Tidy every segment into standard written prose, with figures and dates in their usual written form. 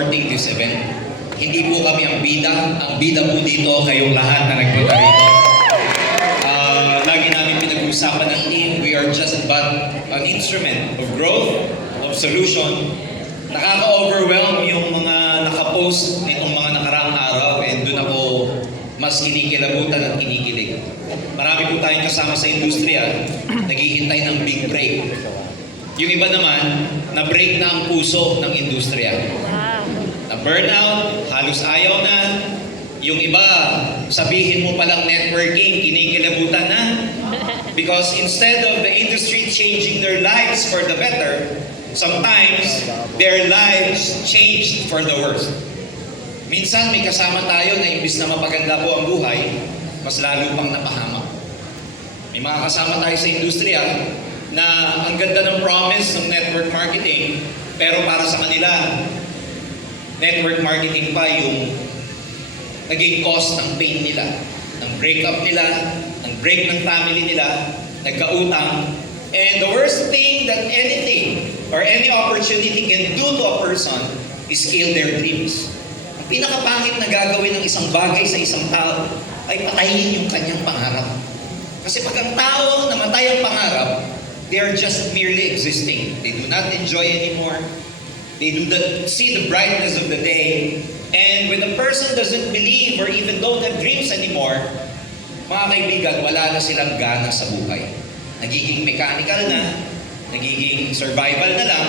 supporting this event. Hindi po kami ang bida. Ang bida po dito, kayong lahat na nagpunta rito. Lagi namin pinag-uusapan ng team, we are just but an instrument of growth, of solution. Nakaka-overwhelm yung mga nakapost nitong mga nakaraang araw and doon ako mas kinikilabutan at kinikilig. Marami po tayong kasama sa industriya, naghihintay ng big break. Yung iba naman, na-break na ang puso ng industriya. Na-burnout, halos ayaw na. Yung iba, sabihin mo palang networking, kinikilabutan na. Because instead of the industry changing their lives for the better, sometimes their lives changed for the worse. Minsan may kasama tayo na imbis na mapaganda po ang buhay, mas lalo pang napahamak. May mga kasama tayo sa industriya na ang ganda ng promise ng network marketing, pero para sa kanila, network marketing pa yung naging cause ng pain nila, ng breakup nila, ng break ng family nila, nagkautang. And the worst thing that anything or any opportunity can do to a person is kill their dreams. Ang pinakapangit na gagawin ng isang bagay sa isang tao ay patayin yung kanyang pangarap. Kasi pag ang tao namatay ang pangarap, they are just merely existing. They do not enjoy anymore. They do not see the brightness of the day. And when a person doesn't believe or even don't have dreams anymore, mga kaibigan, wala na silang gana sa buhay. Nagiging mechanical na, nagiging survival na lang,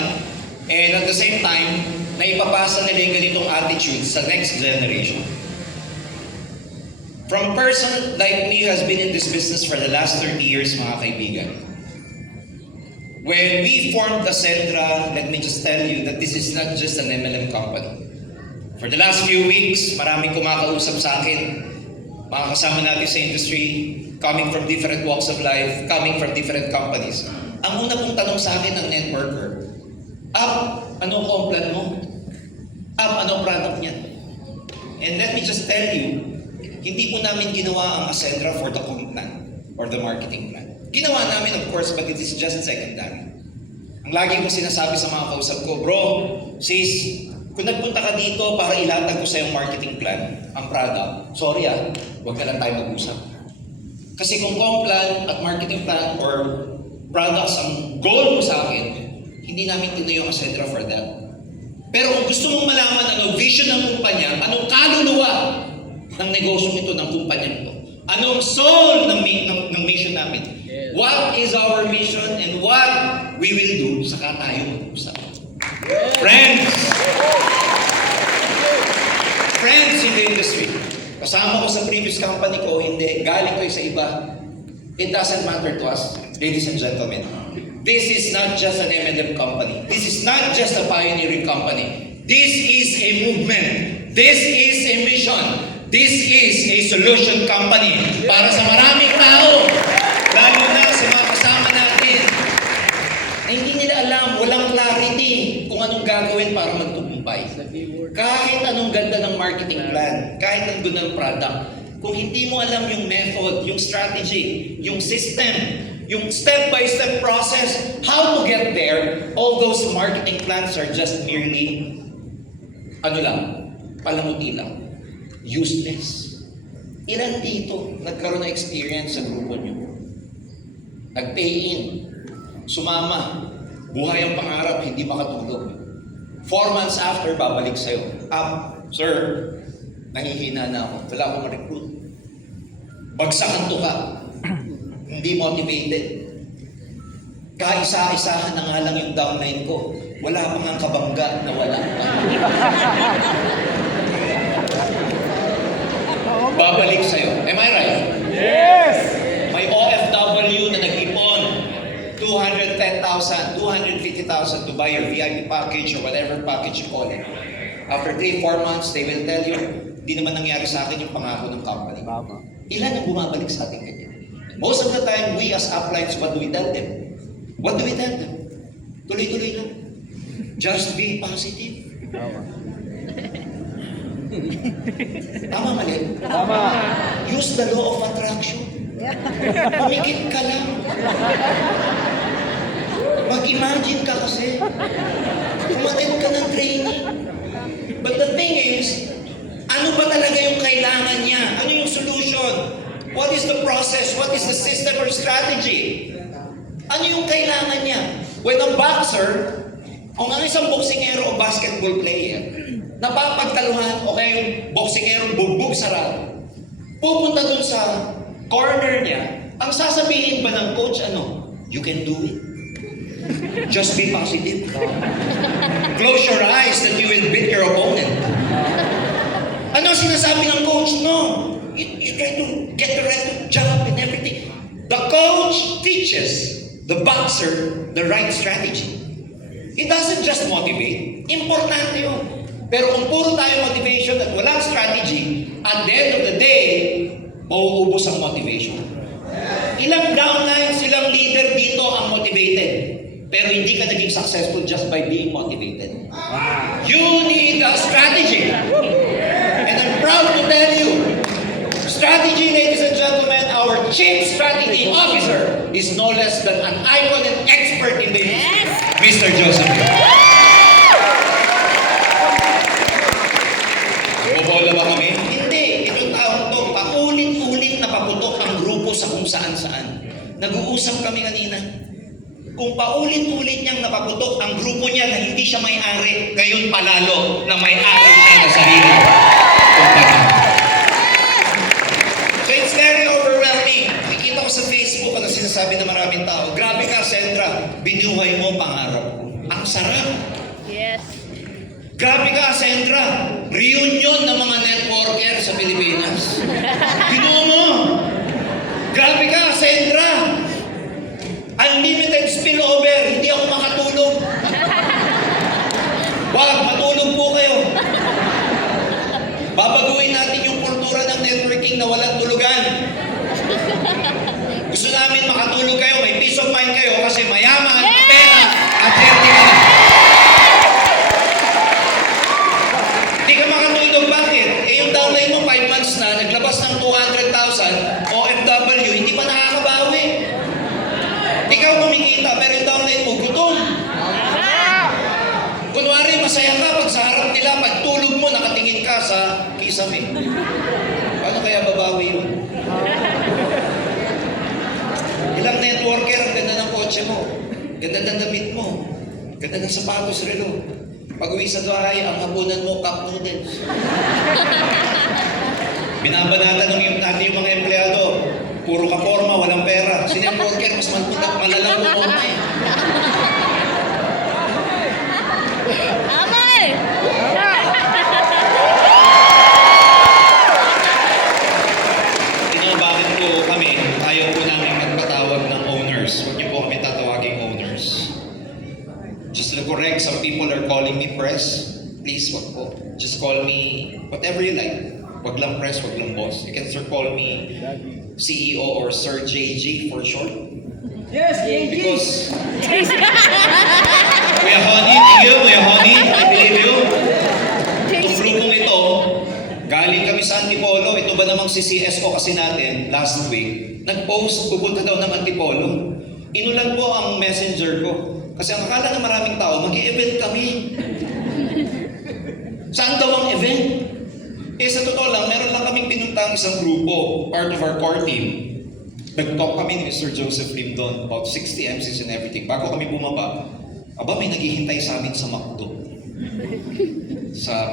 and at the same time, naipapasa nila yung ganitong attitude sa next generation. From a person like me who has been in this business for the last 30 years, mga kaibigan, when we formed Cassandra, let me just tell you that this is not just an MLM company. For the last few weeks, maraming kumakausap sa akin, mga kasama natin sa industry, coming from different walks of life, coming from different companies. Ang una pong tanong sa akin ng networker, ano ang plan mo? Ano product niyan? And let me just tell you, hindi po namin ginawa ang Cassandra for the comp plan or the marketing plan. Ginawa namin, of course, but it is just secondary. Ang lagi kong sinasabi sa mga kausap ko, bro, sis, kung nagpunta ka dito para ilatag ko sa iyong marketing plan, ang product, sorry huwag ka lang tayo mag-usap. Kasi kung comp plan at marketing plan or products ang goal mo sa akin, hindi namin tinayo ang Cassandra for that. Pero kung gusto mong malaman ano vision ng kumpanya, anong kaluluwa ng negosyo ito ng kumpanya ito, anong soul ng mission namin, what is our mission and what we will do, saka tayo mag-usap. Friends in the industry. Kasama ko sa previous company ko, hindi. Galing ko sa iba. It doesn't matter to us, ladies and gentlemen. This is not just an M&M company. This is not just a pioneering company. This is a movement. This is a mission. This is a solution company para sa maraming tao. Lalo na sa mga kasama natin. Hindi nila alam, walang clarity kung anong gagawin para magtugumpay. Kahit anong ganda ng marketing plan, kahit ang ganda ng product, kung hindi mo alam yung method, yung strategy, yung system, yung step-by-step process, how to get there, all those marketing plans are just merely, palamuti lang. Useless. Ilan dito nagkaroon ng experience sa grupo nyo? Nag-pay in, sumama, buhay ang pangarap, hindi makatulog. 4 months after, babalik sa'yo. Sir, nangihina na ako. Wala akong ma-recruit. Bagsakan to ka. Hindi motivated. Kaisa-isahan na nga lang yung downline ko. Wala pang ang kabangga na wala pa. Babalik sa'yo. Am I right? Yes! May OFW na nag-ipon 210,000, 250,000 to buy your VIP package or whatever package you call it. After 3-4 months, they will tell you, di naman nangyari sa akin yung pangako ng company. Ilan ang bumabalik sa atin ganyan? Most of the time, we as uplines, what do we tell them? What do we tell them? Tuloy-tuloy lang. Just be positive. Tama, mali? Tama. Use the law of attraction. Pumikit ka lang. Mag-imagine ka kasi. Umattend ka ng training. process? What is the system or strategy? Ano yung kailangan niya? When a boxer, o ang isang boksingero o basketball player, napapagtaluhan o kaya yung boksingero bugbog sa rally, pupunta dun sa corner niya, ang sasabihin ba ng coach, ano? You can do it. Just be positive. Close your eyes that you will beat your opponent. Ano sinasabi ng coach? No. You try to get the right jump and everything. The coach teaches the boxer the right strategy. It doesn't just motivate. Importante yun. Pero kung puro tayo motivation at walang strategy, at the end of the day, mauubos ang motivation. Ilang downlines, ilang leader dito ang motivated. Pero hindi ka naging successful just by being motivated. You need a strategy. And I'm proud to tell you, strategy, ladies and gentlemen, our Chief Strategy Officer is no less than an icon and expert in the industry, Mr. Joseph. Bobola ba kami? Hindi. Itong taong to, paulit-ulit na paputok ang grupo sa kung saan-saan. Nag-uusap kami kanina. Kung paulit-ulit niyang napaputok ang grupo niya na hindi siya may-ari, ngayon palalo na may-ari siya na sarili. So it's very overwhelming. Nakikita ko sa Facebook na sinasabi ng maraming tao, grabe ka, Sandra, binuhay mo pangarap ko. Ang sarap. Yes. Grabe ka, Sandra, reunion ng mga networker sa Pilipinas. Binuo mo. Grabe ka, Sandra. Unlimited spillover, hindi ako makatulog. Wag, matulog po kayo. Babaguhin natin yung kultura ng networking na walang tulugan. Gusto namin makatulog kayo, may peace of mind kayo kasi mayaman, pera, at healthy ka. Hindi ka makatulog, bakit? Eh yung downline mo 5 months na, naglabas ng 200,000, OFW, hindi pa nakakabawi. Ikaw kumikita, pero yung downline mo, gutom. Kunwari, masaya ka pag sa harap nila, pag tulog mo, nakatingin ka sa kisame. Paano kaya babawi yun? Ilang networker, ang ganda ng kotse mo, ganda ng damit mo, ganda ng sapatos, relo. Pag uwi sa bahay, ang hapunan mo, cup noodles. Binabanatan natin yung mga empleyado. Puro ka forma, walang pera. Si networker, mas malalang pumorma eh. Tama eh. Tingnan bakit po kami, ayaw po namin magpatawag ng owners. Huwag niyo po kami tatawaging owners. Just to correct, some people are calling me press. Please, wag po. Just call me whatever you like. Wag lang press, wag lang boss. You can call me CEO or Sir JG for short. Yes, JG. Because Kuya Honey, thank you, Kuya Honey, I believe you. Itong grupong ito, galing kami sa Antipolo. Ito ba namang si CSO kasi natin last week, nag-post, pupunta daw ng Antipolo. Inulan po ang messenger ko. Kasi ang akala ng maraming tao, mag-i-event kami. Saan daw ang event? Eh sa totoo lang, meron lang kaming pinuntang isang grupo, part of our core team. Nag-talk kami ni Mr. Joseph Lim doon, about 60 MCs and everything. Bago kami bumaba, may naghihintay sa amin sa McDo.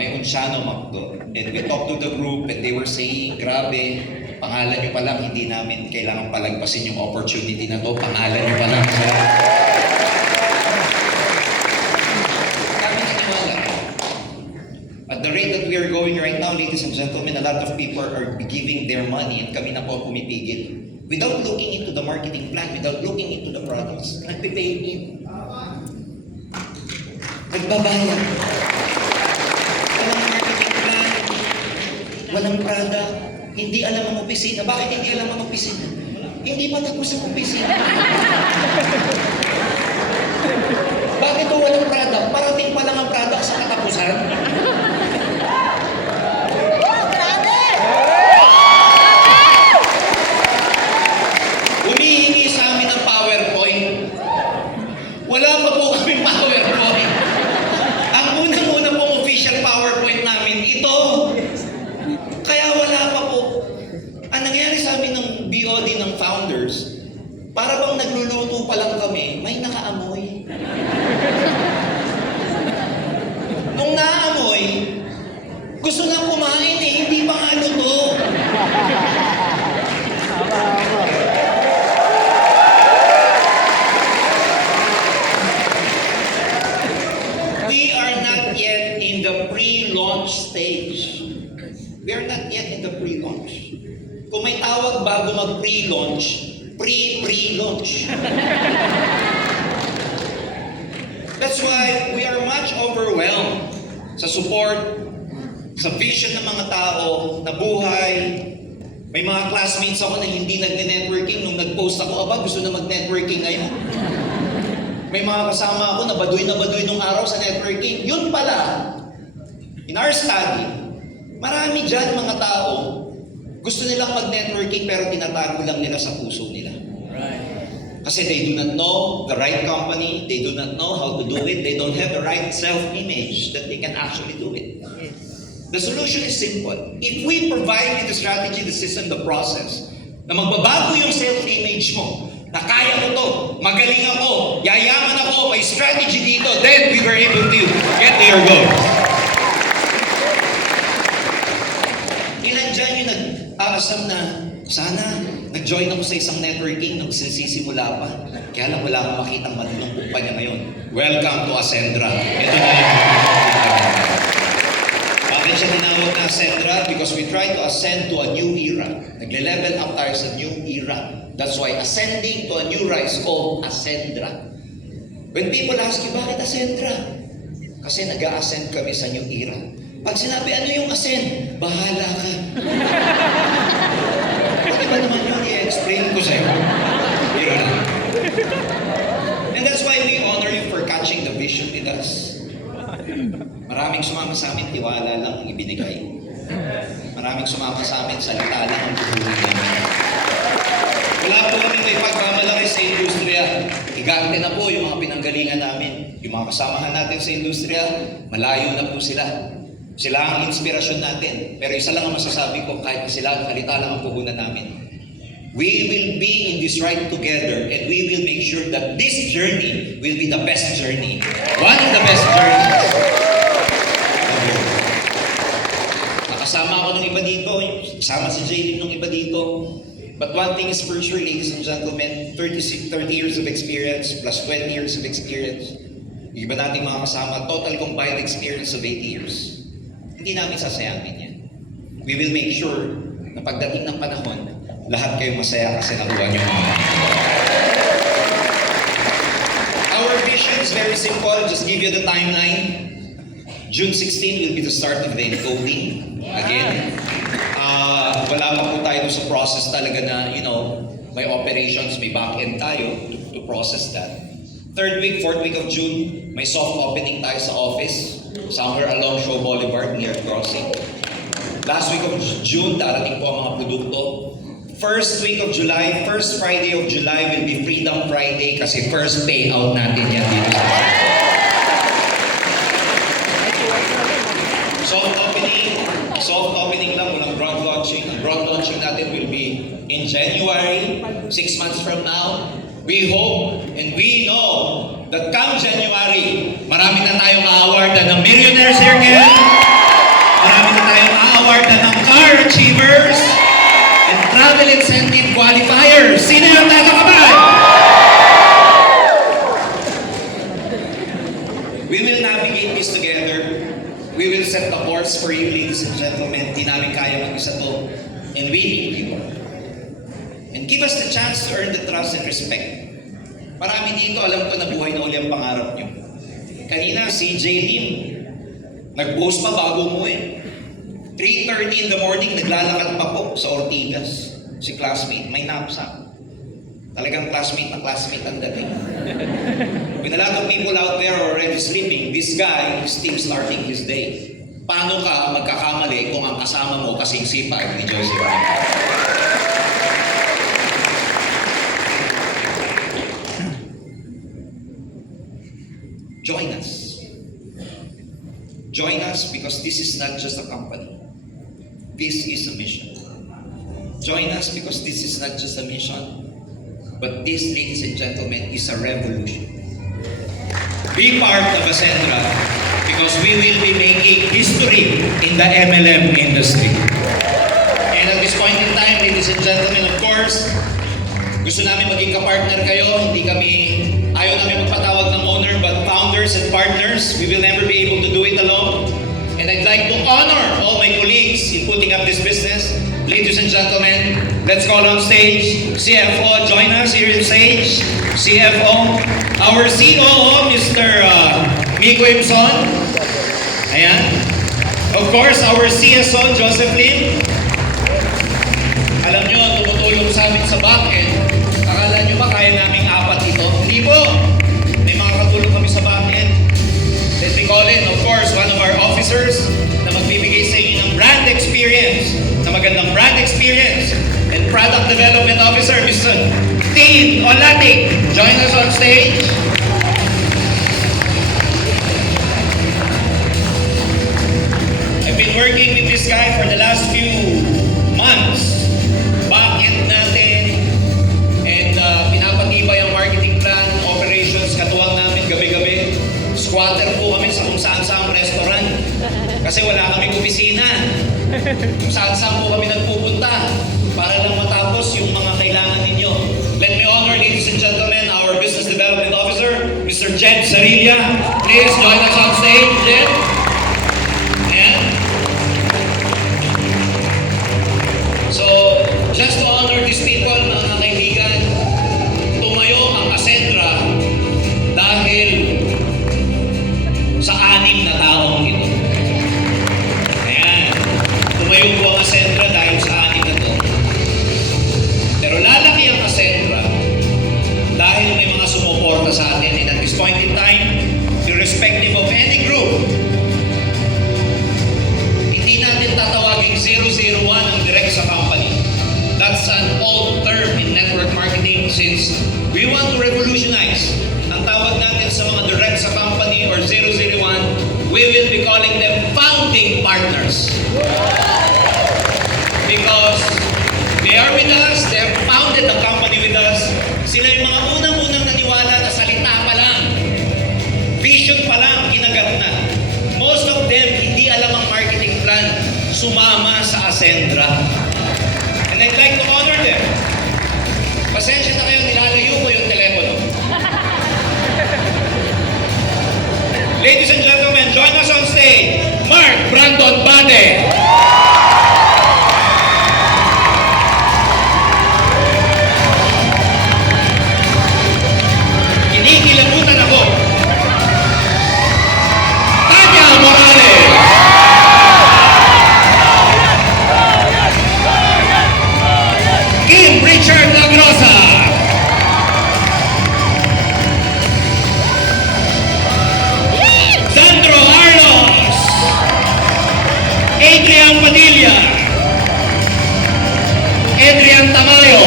May Unciano McDo. And we talked to the group and they were saying, grabe, pangalan nyo pa lang, hindi namin kailangan palagpasin yung opportunity na to. Pangalan nyo pa lang. At the rate that we are going right now, ladies and gentlemen, a lot of people are giving their money and kami na po pumipigil. Without looking into the marketing plan, without looking into the products, nagpipay in. Nagbabayad. Walang marketing plan, walang product, hindi alam ang opisina. Bakit hindi alam ang opisina? Hindi pa tapos ang opisina. Bakit walang product? Parating pa lang ang product sa katapusan. Humihingi sa amin ng PowerPoint. Wala pa po kaming PowerPoint. Ang unang-una pong official PowerPoint namin, ito. Kaya wala pa po. Ang nangyari sa amin ng BOD ng stage. We are not yet in the pre-launch. Kung may tawag bago mag-pre-launch, pre-pre-launch. That's why we are much overwhelmed sa support, sa vision ng mga tao na buhay. May mga classmates ako na hindi nagne-networking nung nag-post ako, aba, gusto na mag-networking ngayon. May mga kasama ako na baduy nung araw sa networking. Yun pala, in our study, marami dyan mga tao, gusto nilang mag-networking pero tinatago lang nila sa puso nila. Kasi they do not know the right company, they do not know how to do it, they don't have the right self-image that they can actually do it. The solution is simple. If we provide you the strategy, the system, the process, na magbabago yung self-image mo, na kaya ko to, magaling ako, yayaman ako, may strategy dito, then we were able to get to your goal. Ilan dyan yung nag-aasam na, sana, nag-join ako sa isang networking nung sisisimula pa. Kaya lang wala akong makitang matinong kumpanya ngayon. Welcome to Ascendra. Ito na yung bakit siya tinawag na Ascendra? Because we try to ascend to a new era. Nagle-level up tayo sa new era. That's why ascending to a new era is called Ascendra. When people ask you, bakit Ascendra? Kasi nag-a-ascend kami sa new era. Pag sinabi, ano yung ascend? Bahala ka. Pati ba naman yun? I-explain ko sa'yo. Hero na. And that's why we honor you for catching the vision with us. Maraming sumama sa amin, tiwala lang ang ibinigay. Maraming sumama sa amin, salita lang ang tutuloy namin. Wala po kami may pagmamalaki sa industriya. Higante na po yung mga pinanggalingan namin. Yung mga kasamahan natin sa industriya, malayo na po sila. Sila ang inspirasyon natin. Pero isa lang ang masasabi ko, kahit na sila, salita lang ang puhunan namin. We will be in this ride together and we will make sure that this journey will be the best journey. One of the best journeys. Nakasama ako ng iba dito, kasama si Jaylin ng iba dito. But one thing is for sure, ladies and gentlemen, 30 years of experience plus 20 years of experience. Yung iba nating mga kasama, total combined experience of 80 years. Hindi namin sasayangin yan. We will make sure na pagdating ng panahon, lahat kayo masaya kasi nakuha niyo mga. Our vision is very simple. Just give you the timeline. June 16 will be the start of the encoding. Again, wala pa po tayo sa process talaga na, may operations, may back-end tayo to process that. Third week, fourth week of June, may soft opening tayo sa office, somewhere along Shaw Boulevard near Crossing. Last week of June, darating po ang mga produkto. First week of July, first Friday of July will be Freedom Friday kasi first payout natin yan dito sa soft opening lang, walang broad launching. Ang broad launching natin will be in January, 6 months from now. We hope and we know that come January, marami na tayong ma-awardan ng Millionaire Circle, marami na tayong ma-awardan ng Car Achievers, and Travel Incentive Qualifiers. Sino yung tatakabay? We will navigate this together. We will set the course for you, ladies and gentlemen. Di namin kaya mag-isa to. And we need you. And give us the chance to earn the trust and respect. Marami dito, alam ko na buhay na uli ang pangarap nyo. Kanina, si Jaylin, nag-post pa bago umuwi. 3:30 in the morning, naglalakad pa po sa Ortigas. Si classmate, may knapsack. Talagang classmate na classmate ang dating. When a lot of people out there are already sleeping, this guy is still starting his day. Paano ka magkakamali kung ang kasama mo kasing sipag ni Joseph? Join us. Join us because this is not just a company. This is a mission. Join us because this is not just a mission, but this, ladies and gentlemen, is a revolution. Be part of Ascendra because we will be making history in the MLM industry. And at this point in time, ladies and gentlemen, of course, gusto namin maging kapartner kayo. Ayaw namin magpatawag ng owner, but founders and partners. We will never be able to do it alone. And I'd like to honor all my colleagues in putting up this business. Ladies and gentlemen, let's call on stage CFO. Join us here in stage. CFO. Our COO, Mr. Miko Imson. Ayan. Of course, our CSO, Joseph Lim. Alam nyo, tumutulong sa amin sa back-end. Akala nyo ba kaya naming apat ito? Hindi po. May mga katulong kami sa back-end. Let me call in, of course, one of our officers na magbibigay sa inyo ng brand experience, na magandang brand experience, and product development officer, Mr. Tin Olatic. Join us on stage. I've been working with this guy for the last few months. Back-end natin, and pinapatibay ang marketing plan, operations, katuwang namin gabi-gabi. Squatter po kami sa kung saan-saan restaurant. Kasi wala kaming opisina. Kung saan-saan po kami nagpupunta para lang matapos yung mga kailangan ninyo. Let me honor, ladies and gentlemen, our Business Development Officer, Mr. Jed Sarilla. Please join us on stage, Jed. Ayan. So, just to honor these people, mga kaibigan, tumayo ang Ascentra dahil sa 6 na taong ito. Ayan. Tumayo po ang Ascentra dahil sa 6 na to. Pero lalaki ang Ascentra dahil may mga sumuporta sa atin. And at this point in time, irrespective of any group, hindi natin tatawaging 001 ang direct sa company. That's an old term in network marketing since we want to revolutionize. Ang tawag natin sa mga direct sa company or 001, we will be calling them founding partners. Because they are with us, they have founded the company with us. Sila yung mga unang-unang naniwala na salita pa lang, vision pa lang, kinagat na. Most of them, hindi alam ang marketing plan, sumama sa Ascentra. And I'd like to honor them. Pasensya na kayo, nilalayo ko yung telepono. Ladies and gentlemen, join us on stage, Mark Brandon Bade. Kinikilabutan ako. Tanya Morales. Kim Richard Lagrosa. Sandro Arlos. Adrian Padilla. Adrian Tamayo.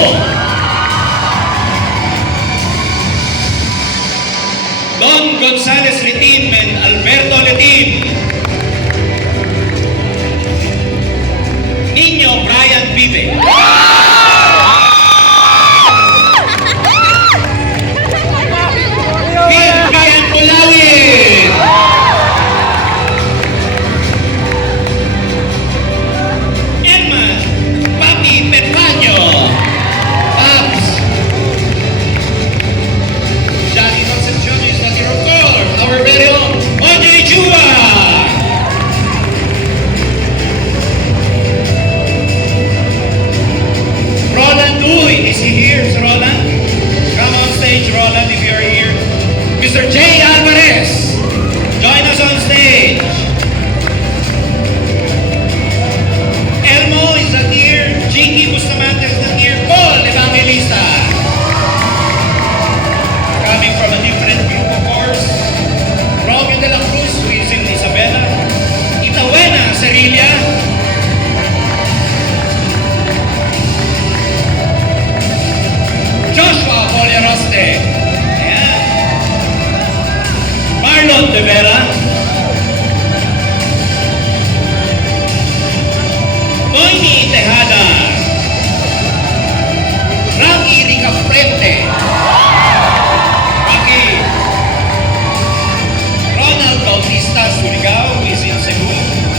Don Gonzales Letim and Alberto Letim. Niño Brian Vive. Vivian Pulawin. Emma Papi Pepaño. Paps. Johnny Concepcion is not here, of course. Our very own Audrey Chua. Roland Uy, is he here? Is Roland? Come on stage, Roland, if you're here. Mr. Jay Alvarez, join us on stage. Elmo is not here. Jinky Bustamante is not here. Paul Evangelista. Coming from a different group, of course. Roque de la Cruz, who is in Isabela. Itawena Cerilla. Joshua Poliaroste. Ayan. Marlon De Vera. Noemi Tejada. Rocky Ricafrente. Rocky. Ronald Bautista Surigao, who is in Cebu.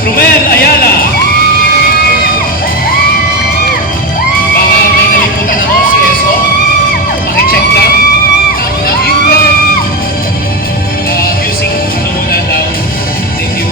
Rumel Ayala. Baka may nalimutan ako si Eso. Pakicheck lang. Yung lang. Using ano muna daw. Thank you.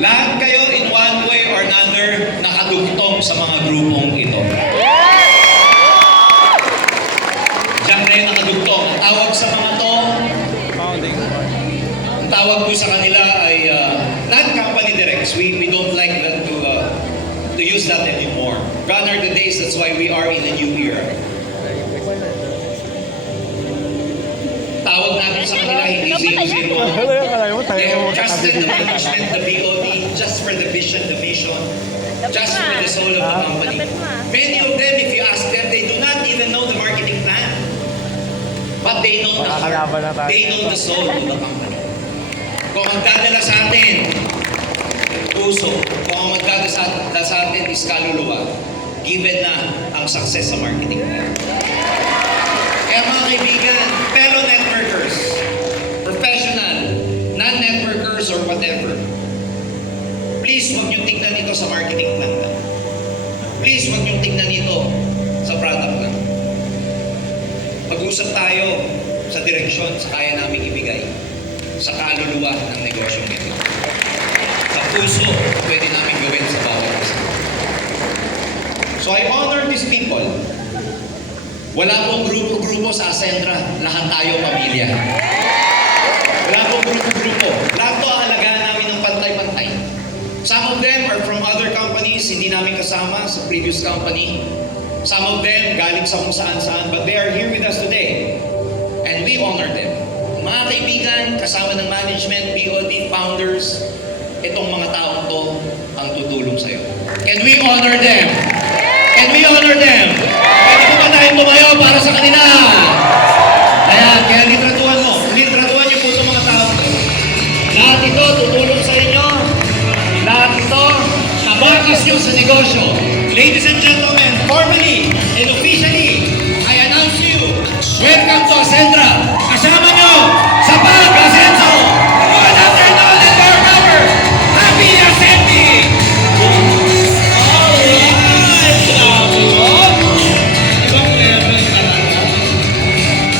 Lahat kayo in one way or another nakadugtong sa mga grupong ito. Diyan kayo nakadugtong. Ang tawag sa mga to, ang tawag ko sa kanila ay non-company directs. We don't like that to use that anymore. Gone are the days, that's why we are in a new era. Tawag natin sa kanila, hindi zero-zero. They have trusted the management, the BOD, just for the vision, the mission, just for the soul of the company. Many of them, if you ask them, they do not even know the marketing plan. But they know the heart. They know the soul of the company. Kung ang dadala sa atin, puso. Kung ang magdadala sa atin is kaluluwa, given na ang success sa marketing plan. Kaya mga kaibigan, fellow networkers, professional, non-networkers or whatever, please huwag niyong tignan ito sa marketing plan lang. Please huwag niyong tignan ito sa product lang. Mag-usap tayo sa direksyon sa kaya namin ibigay sa kaluluwa ng negosyo nito. Sa puso, pwede namin gawin sa bawat isa. So I honor these people. Wala pong grupo-grupo sa Ascentra. Lahat tayo pamilya. Wala pong grupo-grupo. Lahat to ang alagaan namin ng pantay-pantay. Some of them are from other companies, hindi namin kasama sa previous company. Some of them galing sa kung saan-saan, but they are here with us today. And we honor them. Mga kaibigan, kasama ng management, BOD, founders, itong mga taong to ang tutulong sa'yo. And we honor them. And we honor them. Pwede po ba tayong tumayo para sa kanila? Kaya litratuhan mo. Litratuhan niyo po sa mga taong to. Lahat ito tutulong sa inyo. Lahat ito nabakis nyo sa negosyo. Ladies and gentlemen, formally and officially, I announce you, welcome to Ascentra.